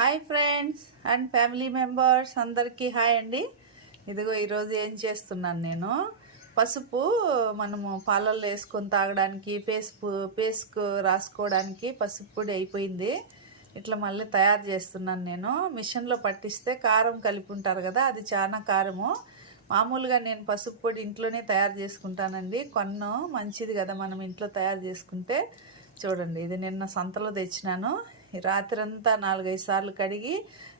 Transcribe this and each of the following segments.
Hi friends and family members అందరికీ hi అండి. ఇదిగో ఈరోజు ఏం చేస్తున్నాను నేను, పసుపు మనము పాలల్లో వేసుకొని తాగడానికి, ఫేస్కు రాసుకోవడానికి పసుపు పొడి అయిపోయింది. ఇట్లా మళ్ళీ తయారు చేస్తున్నాను నేను. మిషన్లో పట్టిస్తే కారం కలిపి ఉంటారు కదా, అది చాలా కారము. మామూలుగా నేను పసుపు పొడి ఇంట్లోనే తయారు చేసుకుంటానండి. కొన్నం మంచిది కదా మనం ఇంట్లో తయారు చేసుకుంటే. చూడండి, ఇది నిన్న సంతలో తెచ్చినాను. రాత్రంతా 4-5 సార్లు కడిగి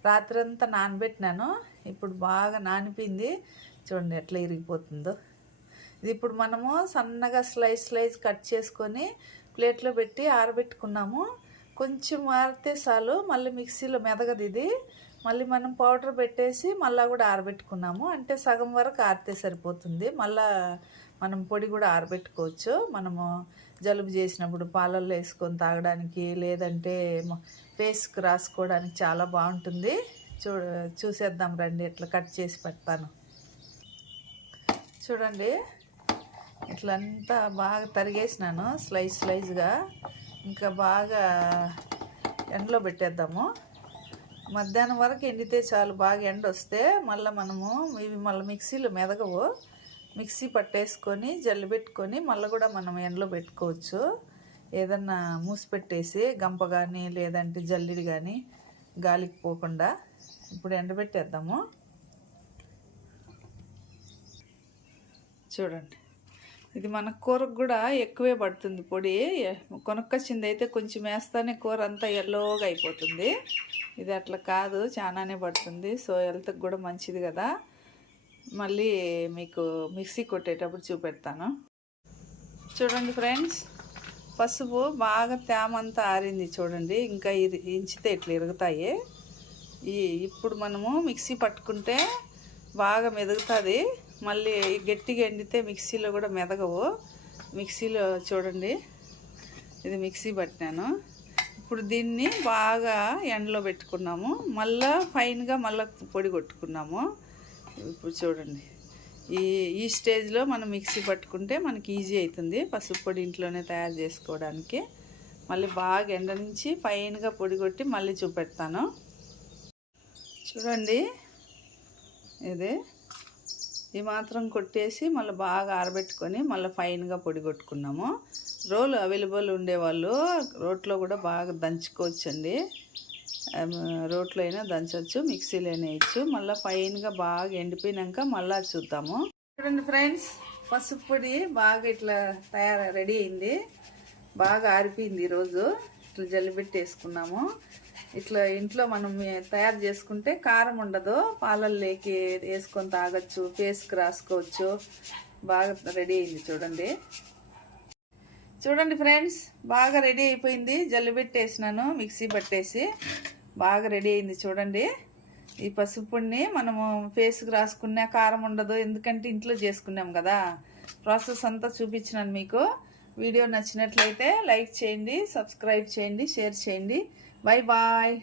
రాత్రంతా నానబెట్టినాను. ఇప్పుడు బాగా నానిపోయింది. చూడండి ఎట్లా ఇరిగిపోతుందో. ఇది ఇప్పుడు మనము సన్నగా స్లైస్ కట్ చేసుకొని ప్లేట్లో పెట్టి ఆరబెట్టుకున్నాము. కొంచెం ఆరితే చాలు, మళ్ళీ మిక్సీలో మెదగదు ఇది. మళ్ళీ మనం పౌడర్ పెట్టేసి మళ్ళీ కూడా ఆరబెట్టుకున్నాము. అంటే సగం వరకు ఆరితే సరిపోతుంది. మళ్ళీ మనం పొడి కూడా ఆరబెట్టుకోవచ్చు. మనము జలుబు చేసినప్పుడు పాలల్లో వేసుకొని తాగడానికి, లేదంటే ఫేస్కి రాసుకోవడానికి చాలా బాగుంటుంది. చూసేద్దాం రండి, ఎట్లా కట్ చేసి పెడతాను. చూడండి, ఇట్లంతా బాగా తరిగేసినాను స్లైస్గా. ఇంకా బాగా ఎండలో పెట్టేద్దాము. మధ్యాహ్నం వరకు ఎండితే చాలు. బాగా ఎండ వస్తే మళ్ళీ మనము ఇవి మళ్ళీ మిక్సీలో మెదగవు. మిక్సీ పట్టేసుకొని జల్లి పెట్టుకొని మళ్ళీ కూడా మనం ఎండలో పెట్టుకోవచ్చు. ఏదన్నా మూసి పెట్టేసి గంప కానీ లేదంటే జల్లిడి కానీ గాలికి పోకుండా. ఇప్పుడు ఎండబెట్టేద్దాము. చూడండి, ఇది మన కూరకు కూడా ఎక్కువే పడుతుంది పొడి. కొనుక్కొచ్చింది అయితే కొంచెం వేస్తానే కూర అంతా ఎల్లోగా అయిపోతుంది. ఇది అట్లా కాదు, చాలానే పడుతుంది. సో హెల్త్కి కూడా మంచిది కదా. మళ్ళీ మీకు మిక్సీ కొట్టేటప్పుడు చూపెడతాను. చూడండి ఫ్రెండ్స్, పసుపు బాగా తేమంతా ఆరింది చూడండి. ఇంకా ఇంచితే ఇట్లా ఇరుగుతాయి. ఇప్పుడు మనము మిక్సీ పట్టుకుంటే బాగా మెదుగుతుంది. మళ్ళీ గట్టిగా ఎండితే మిక్సీలో కూడా మెదగవు. మిక్సీలో చూడండి, ఇది మిక్సీ పట్టినాను. ఇప్పుడు దీన్ని బాగా ఎండలో పెట్టుకున్నాము. మళ్ళీ ఫైన్గా మళ్ళీ పొడి కొట్టుకున్నాము. ఇప్పుడు చూడండి, ఈ స్టేజ్లో మనం మిక్సీ పట్టుకుంటే మనకి ఈజీ అవుతుంది పసుపు పొడి ఇంట్లోనే తయారు చేసుకోవడానికి. మళ్ళీ బాగా ఎండ నుంచి ఫైన్గా పొడి కొట్టి మళ్ళీ చూపెడతాను. చూడండి, ఇది ఈ మాత్రం కొట్టేసి మళ్ళీ బాగా ఆరబెట్టుకొని మళ్ళీ ఫైన్గా పొడి కొట్టుకున్నాము. రోలు అవైలబుల్ ఉండేవాళ్ళు రోట్లో కూడా బాగా దంచుకోవచ్చండి. రోట్లో అయినా దంచవచ్చు, మిక్సీలో అయినా వేయచ్చు. మళ్ళీ ఫైన్గా బాగా ఎండిపోయినాక మళ్ళీ చూద్దాము. చూడండి ఫ్రెండ్స్, పసుపు పొడి బాగా ఇట్లా రెడీ అయింది. బాగా ఆరిపోయింది. ఈరోజు ఇట్లా జల్లిబెట్టి వేసుకున్నాము. ఇట్లా ఇంట్లో మనం తయారు చేసుకుంటే కారం ఉండదు. పాలల్లోకి వేసుకొని తాగొచ్చు, ఫేస్కి రాసుకోవచ్చు. బాగా రెడీ అయింది చూడండి. చూడండి ఫ్రెండ్స్, బాగా రెడీ అయిపోయింది. జల్లిబెట్టి వేసినాను, మిక్సీ పట్టేసి బాగా రెడీ అయింది చూడండి. ఈ పసుపు పొడిని మనము ఫేస్కి రాసుకున్నా కారం ఉండదు, ఎందుకంటే ఇంట్లో చేసుకున్నాం కదా. ప్రాసెస్ అంతా చూపించినాను మీకు. వీడియో నచ్చినట్లయితే లైక్ చేయండి, సబ్స్క్రైబ్ చేయండి, షేర్ చేయండి. Bye bye.